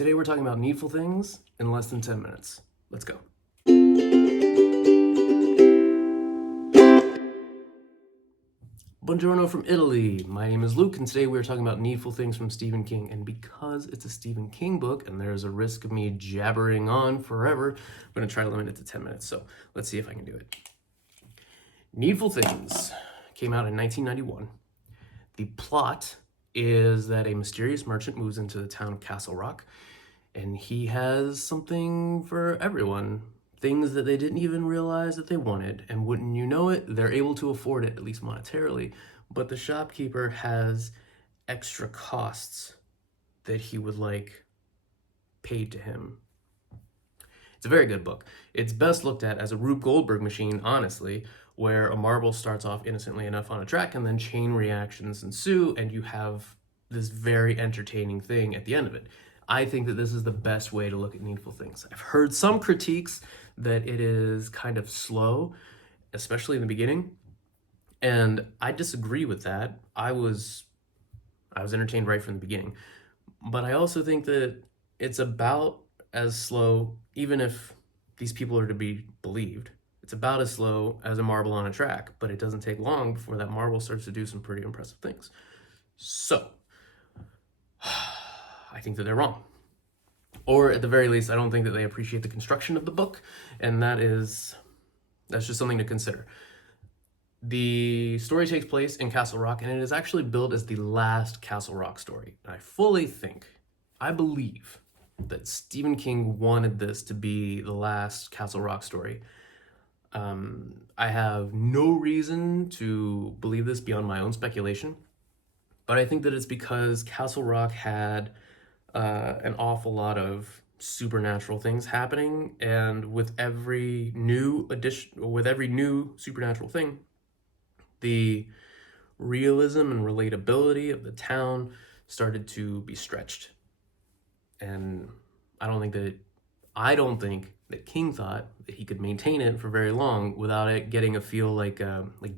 Today we're talking about Needful Things in less than 10 minutes. Let's go. Buongiorno from Italy. My name is Luke, and today we're talking about Needful Things from Stephen King. And because it's a Stephen King book and there's a risk of me jabbering on forever, I'm going to try to limit it to 10 minutes. So let's see if I can do it. Needful Things came out in 1991. The plot is that a mysterious merchant moves into the town of Castle Rock, and he has something for everyone. Things that they didn't even realize that they wanted, and wouldn't you know it, they're able to afford it, at least monetarily. But the shopkeeper has extra costs that he would like paid to him. It's a very good book. It's best looked at as a Rube Goldberg machine, honestly, where a marble starts off innocently enough on a track and then chain reactions ensue, and you have this very entertaining thing at the end of it. I think that this is the best way to look at Needful Things. I've heard some critiques that it is kind of slow, especially in the beginning, and I disagree with that. I was entertained right from the beginning, but I also think that it's about as slow, even if these people are to be believed, it's about as slow as a marble on a track, but it doesn't take long before that marble starts to do some pretty impressive things. So, I think that they're wrong. Or at the very least, I don't think that they appreciate the construction of the book, and that's just something to consider. The story takes place in Castle Rock, and it is actually billed as the last Castle Rock story. I believe that Stephen King wanted this to be the last Castle Rock story. I have no reason to believe this beyond my own speculation, but I think that it's because Castle Rock had an awful lot of supernatural things happening, and with every new supernatural thing, the realism and relatability of the town started to be stretched. And I don't think that King thought that he could maintain it for very long without it getting a feel like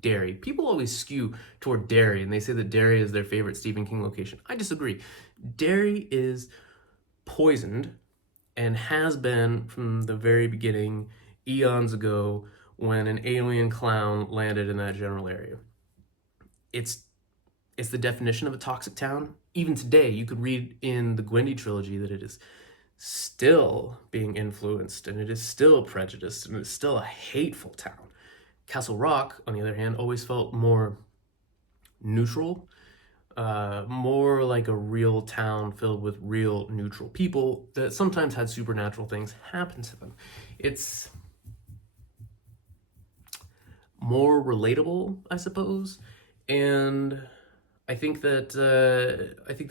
Derry. People always skew toward Derry, and they say that Derry is their favorite Stephen King location. I disagree. Derry is poisoned and has been from the very beginning, eons ago, when an alien clown landed in that general area. It's the definition of a toxic town. Even today, you could read in the Wordy trilogy that it is still being influenced, and it is still prejudiced, and it's still a hateful town. Castle Rock, on the other hand, always felt more neutral, more like a real town filled with real neutral people that sometimes had supernatural things happen to them. It's more relatable, I suppose, and I think that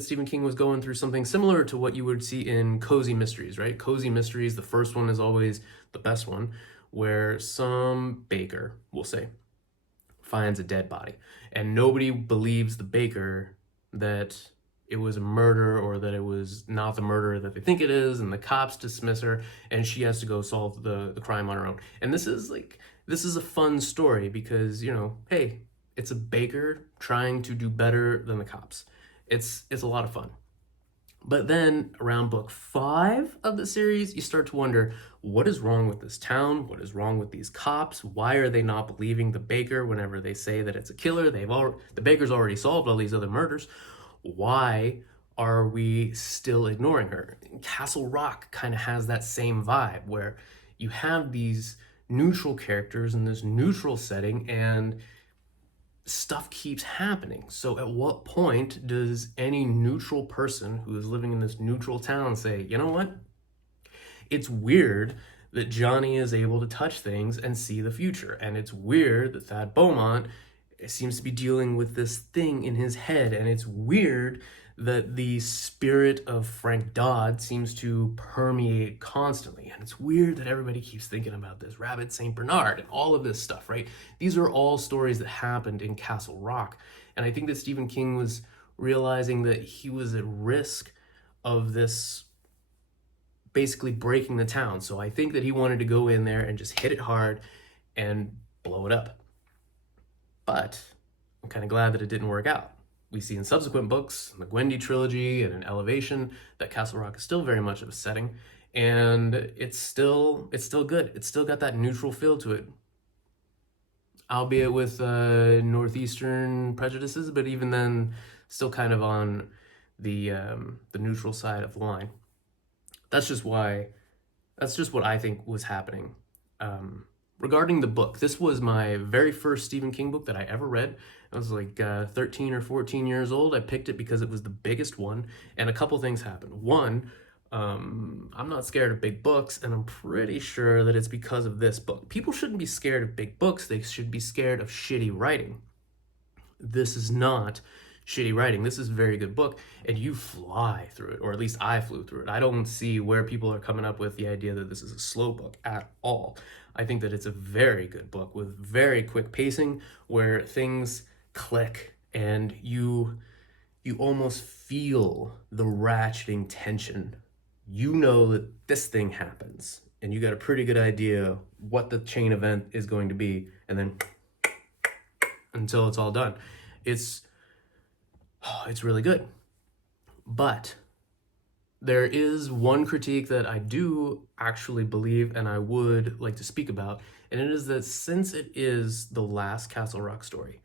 Stephen King was going through something similar to what you would see in cozy mysteries, right? Cozy mysteries, the first one is always the best one, where some baker, we'll say, finds a dead body, and nobody believes the baker that it was a murder or that it was not the murder that they think it is, and the cops dismiss her, and she has to go solve the crime on her own. And this is a fun story because, hey, it's a baker trying to do better than the cops. It's a lot of fun. But then around book 5 of the series, you start to wonder, what is wrong with this town? What is wrong with these cops? Why are they not believing the baker whenever they say that it's a killer? The baker's already solved all these other murders. Why are we still ignoring her? Castle Rock kind of has that same vibe where you have these neutral characters in this neutral setting, and stuff keeps happening. So at what point does any neutral person who is living in this neutral town say, you know what? It's weird that Johnny is able to touch things and see the future. And it's weird that Thad Beaumont seems to be dealing with this thing in his head. And it's weird that the spirit of Frank Dodd seems to permeate constantly. And it's weird that everybody keeps thinking about this Rabbit St. Bernard and all of this stuff, right? These are all stories that happened in Castle Rock. And I think that Stephen King was realizing that he was at risk of this basically breaking the town. So I think that he wanted to go in there and just hit it hard and blow it up. But I'm kind of glad that it didn't work out. we see in subsequent books, the Gwendy trilogy and in Elevation, that Castle Rock is still very much of a setting, and it's still good. It's still got that neutral feel to it, albeit with northeastern prejudices, but even then, still kind of on the neutral side of the line. That's just what I think was happening. Regarding the book, this was my very first Stephen King book that I ever read. I was like 13 or 14 years old. I picked it because it was the biggest one, and a couple things happened. One, I'm not scared of big books, and I'm pretty sure that it's because of this book. People shouldn't be scared of big books. They should be scared of shitty writing. This is not shitty writing. This is a very good book, and you fly through it, or at least I flew through it. I don't see where people are coming up with the idea that this is a slow book at all. I think that it's a very good book with very quick pacing where things click and you almost feel the ratcheting tension. You know that this thing happens, and you got a pretty good idea what the chain event is going to be, and then until it's all done. It's really good. But there is one critique that I do actually believe and I would like to speak about, and it is that since it is the last Castle Rock story,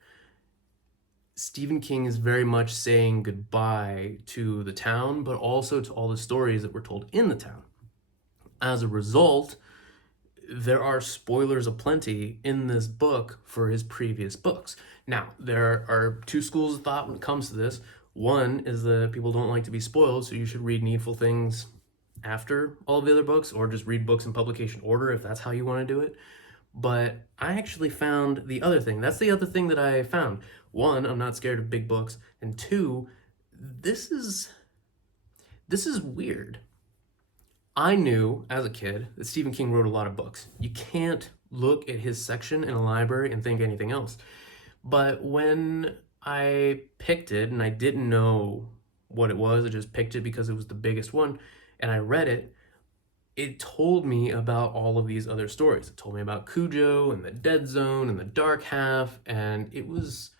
Stephen King is very much saying goodbye to the town, but also to all the stories that were told in the town. As a result, there are spoilers aplenty in this book for his previous books. Now, there are two schools of thought when it comes to this. One is that people don't like to be spoiled, so you should read Needful Things after all the other books, or just read books in publication order if that's how you want to do it. But I actually found the other thing. That's the other thing that I found. One, I'm not scared of big books, and two, this is weird. I knew as a kid that Stephen King wrote a lot of books. You can't look at his section in a library and think anything else. But when I picked it, and I didn't know what it was, I just picked it because it was the biggest one, and I read it, it told me about all of these other stories. It told me about Cujo and the Dead Zone and the Dark Half, and it was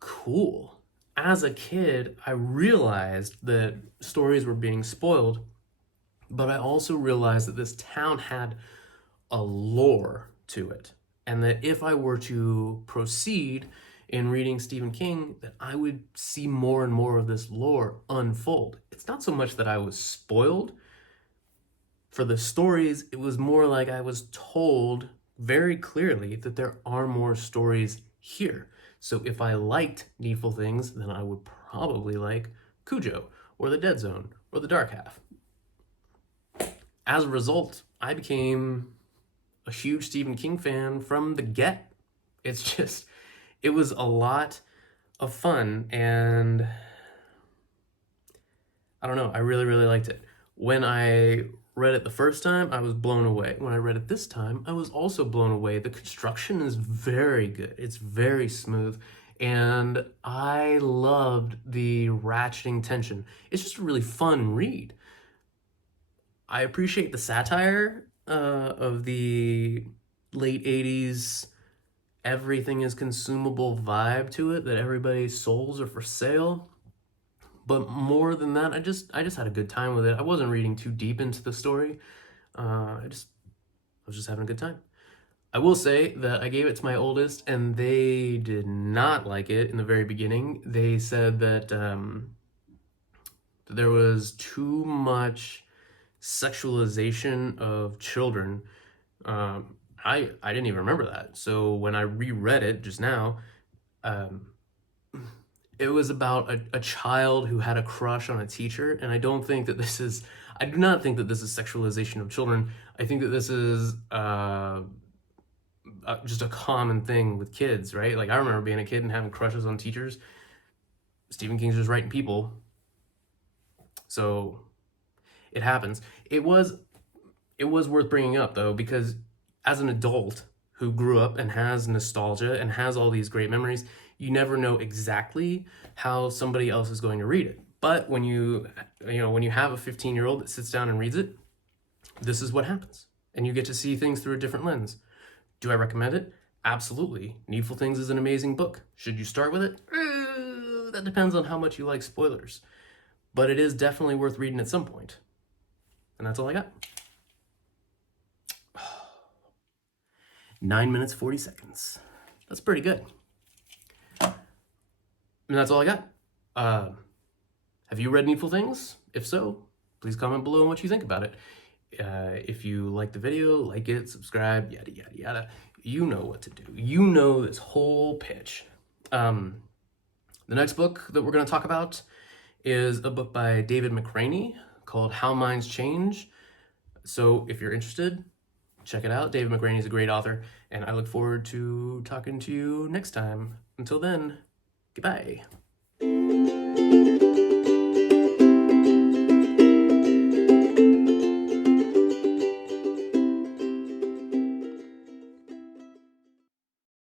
cool. As a kid, I realized that stories were being spoiled, but I also realized that this town had a lore to it, and that if I were to proceed in reading Stephen King, that I would see more and more of this lore unfold. It's not so much that I was spoiled for the stories, it was more like I was told very clearly that there are more stories here. So if I liked Needful Things, then I would probably like Cujo, or the Dead Zone, or the Dark Half. As a result, I became a huge Stephen King fan from the get. It was a lot of fun, and I don't know, I really, really liked it. When I read it the first time, I was blown away. When I read it this time, I was also blown away. The construction is very good. It's very smooth, and I loved the ratcheting tension. It's just a really fun read. I appreciate the satire of the late 80s everything is consumable vibe to it, that everybody's souls are for sale. But more than that, I just had a good time with it. I wasn't reading too deep into the story. I was just having a good time. I will say that I gave it to my oldest, and they did not like it in the very beginning. They said that there was too much sexualization of children. I didn't even remember that. So when I reread it just now, it was about a child who had a crush on a teacher, and I do not think that this is sexualization of children. I think that this is just a common thing with kids, right? Like, I remember being a kid and having crushes on teachers. Stephen King's just writing people. So it happens. It was worth bringing up, though, because as an adult who grew up and has nostalgia and has all these great memories, you never know exactly how somebody else is going to read it. But when you have a 15-year-old that sits down and reads it, this is what happens. And you get to see things through a different lens. Do I recommend it? Absolutely. Needful Things is an amazing book. Should you start with it? that depends on how much you like spoilers. But it is definitely worth reading at some point. And that's all I got. 9 minutes, 40 seconds. That's pretty good. And that's all I got. Have you read Needful Things? If so, please comment below on what you think about it. If you like the video, like it, subscribe, yada, yada, yada. You know what to do. You know this whole pitch. The next book that we're going to talk about is a book by David McRaney called How Minds Change. So if you're interested, check it out. David McRaney is a great author, and I look forward to talking to you next time. Until then, goodbye.